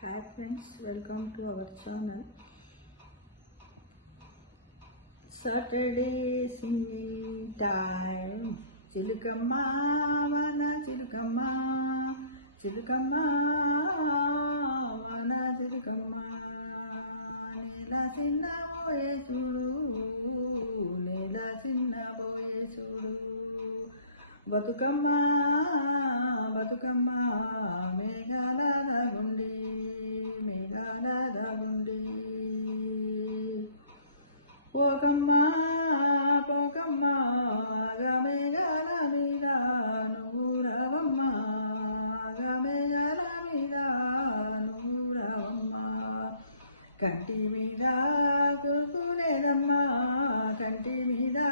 Hi friends, welcome to our channel. Saturday singing time. Chilukama, wana chilukama, chilukama, wana chilukama. Nela chinna boye chudu, nela chinna boye chudu. Batukama, batukama, meghala dagundi. Pogamma, pogamma, gamegala mida, nuravamma, gamegala mida, nuravamma. Kanti mida, kurkuledamma, kanti mida,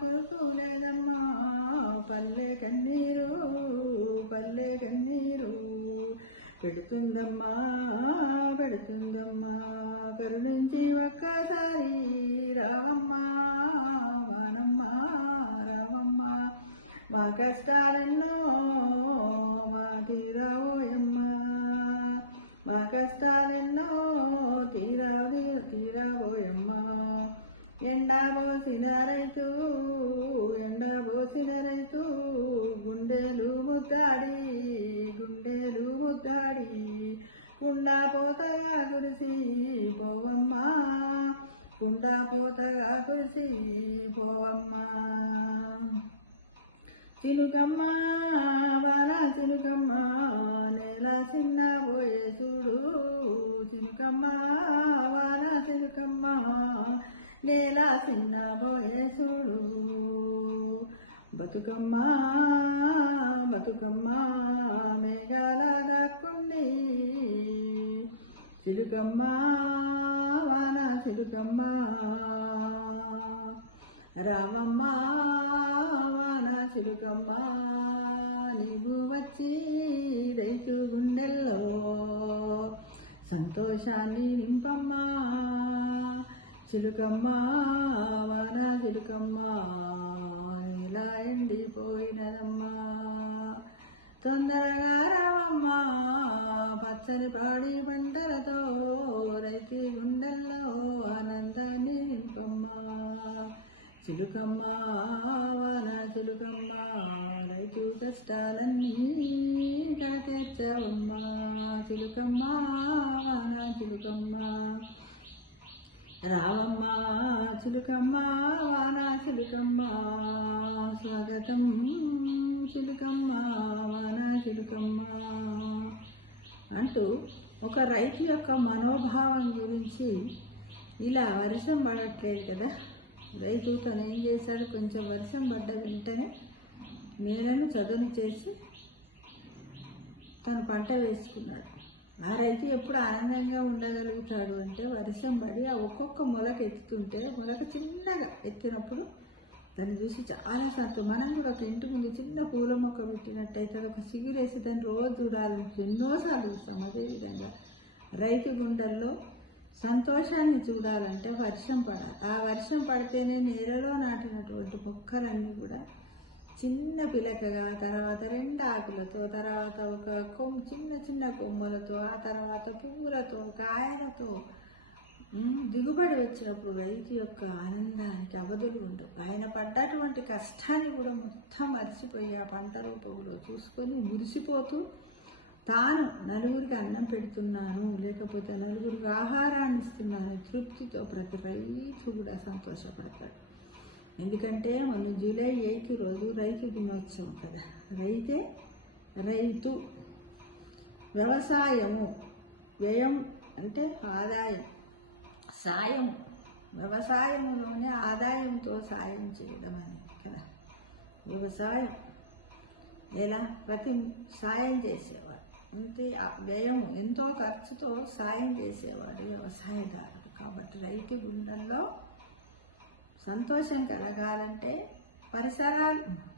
kurkuledamma. Palle kanniru, పెడుతుందమ్మా పెడుతుందమ్మా కరుణించి ఒక్కసారి రావమ్మా వానమ్మా రావమ్మ మా కష్టాలెన్నో మా తీరావోయమ్మా మా కష్టాలెన్నో తీరావోయమ్మా ఎండబోసిన రైతు గుండెలు ముద్దాడి కుండా పోతగా కురిసి పోవమ్మా కుండా పోతగా కురిసి పోవమ్మా చిలుకమ్మా వారా చిలుకమ్మా నేల చిన్న పోయే చూడు చిలుకమ్మా వారా చిలుకమ్మా నేల చిన్న పోయే చూడు బతుకమ్మా బతుకమ్మా మేఘాల దాక్కుండి చిలుకమ్మా వాన చిలుకమ్మా రామమ్మా వాన చిలుకమ్మా నీవు వచ్చి రైతు గుండెల్లో సంతోషాన్ని నింపమ్మా చిలుకమ్మా వాన చిలుకమ్మా ఇలా ఎండిపోయినదమ్మా తొందరగా రావమ్మా పచ్చని పాడి పంటలతో రైతు గుండెల్లో ఆనందాన్ని నింపమ్మా చిలుకమ్మా వాన చిలుకమ్మా రైతు కష్టాలన్నీ తీర్చవమ్మా చిలుకమ్మా వాన చిలుకమ్మా రావమ్మా చిలుకమ్మా వాన చిలుకమ్మా స్వాగతం చిలుకమ్మా వాన చిలుకమ్మా అంటూ ఒక రైతు యొక్క మనోభావం గురించి ఇలా వర్షం పడట్లేదు కదా, రైతు తను ఏం చేశాడు, కొంచెం వర్షం పడ్డ వెంటనే నేలను చదును చేసి తను పంట వేసుకున్నాడు. ఆ రైతు ఎప్పుడు ఆనందంగా ఉండగలుగుతాడు అంటే వర్షం పడి ఆ ఒక్కొక్క మొలక ఎత్తుతుంటే మొలక చిన్నగా ఎత్తినప్పుడు దాన్ని చూసి చాలా సంతోషం. మనం కూడా ఒక ఇంటి ముందు చిన్న పూల మొక్క పెట్టినట్టయితే ఒక సిగురేసి దాన్ని రోజు చూడాలి, ఎన్నోసార్లు చూస్తాం. అదేవిధంగా రైతు గుండెల్లో సంతోషాన్ని చూడాలంటే వర్షం పడాలి. ఆ వర్షం పడితేనే నేలలో నాటినటువంటి మొక్కలన్నీ కూడా చిన్న పిలకగా, తర్వాత రెండు ఆకులతో, తర్వాత ఒక చిన్న చిన్న కొమ్మలతో, ఆ తర్వాత పువ్వులతో, కాయలతో దిగుబడి వచ్చినప్పుడు రైతు యొక్క ఆనందానికి అవధులు ఉండవు. ఆయన పడ్డటువంటి కష్టాన్ని కూడా మొత్తం మర్చిపోయి ఆ పంట రూపంలో చూసుకొని మురిసిపోతూ తాను నలుగురికి అన్నం పెడుతున్నాను, లేకపోతే నలుగురికి ఆహారాన్ని ఇస్తున్నాను తృప్తితో ప్రతి రైతు కూడా సంతోషపడతాడు. ఎందుకంటే మొన్న జూలై 8 రోజు రైతు దినోత్సవం కదా. రైతు వ్యవసాయము, వ్యయం అంటే ఆదాయం, సాయం, వ్యవసాయంలోనే ఆదాయంతో సాయం చేయడం అని కదా. వ్యవసాయం ఎలా ప్రతి సాయం చేసేవాడు, అంటే వ్యయం ఎంతో ఖర్చుతో సాయం చేసేవాడు వ్యవసాయదారుడు. కాబట్టి రైతు గుండెల్లో సంతోషం కలగాలంటే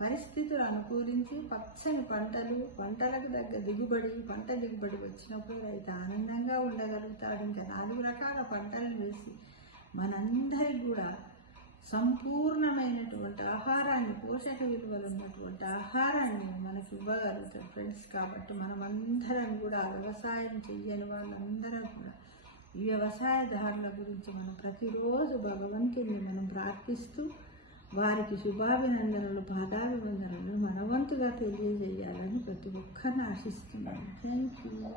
పరిస్థితులు అనుకూలించి పచ్చని పంటలకు తగ్గ పంట దిగుబడి వచ్చినప్పుడు రైతు ఆనందంగా ఉండగలుగుతాడు. ఇంకా 4 రకాల పంటలను వేసి మనందరికి కూడా సంపూర్ణమైనటువంటి ఆహారాన్ని, పోషక విలువలు ఉన్నటువంటి ఆహారాన్ని మనకు ఇవ్వగలుగుతాడు ఫ్రెండ్స్. కాబట్టి మనమందరం కూడా వ్యవసాయం చెయ్యని వాళ్ళందరం కూడా ఈ వ్యవసాయదారుల గురించి మనం ప్రతిరోజు భగవంతుడిని మనం ప్రార్థిస్తూ వారికి శుభాభినందనలు, పాదాభివందనలు మనవంతుగా తెలియజేయాలని ప్రతి ఒక్కరిని ఆశిస్తున్నాను. Thank you.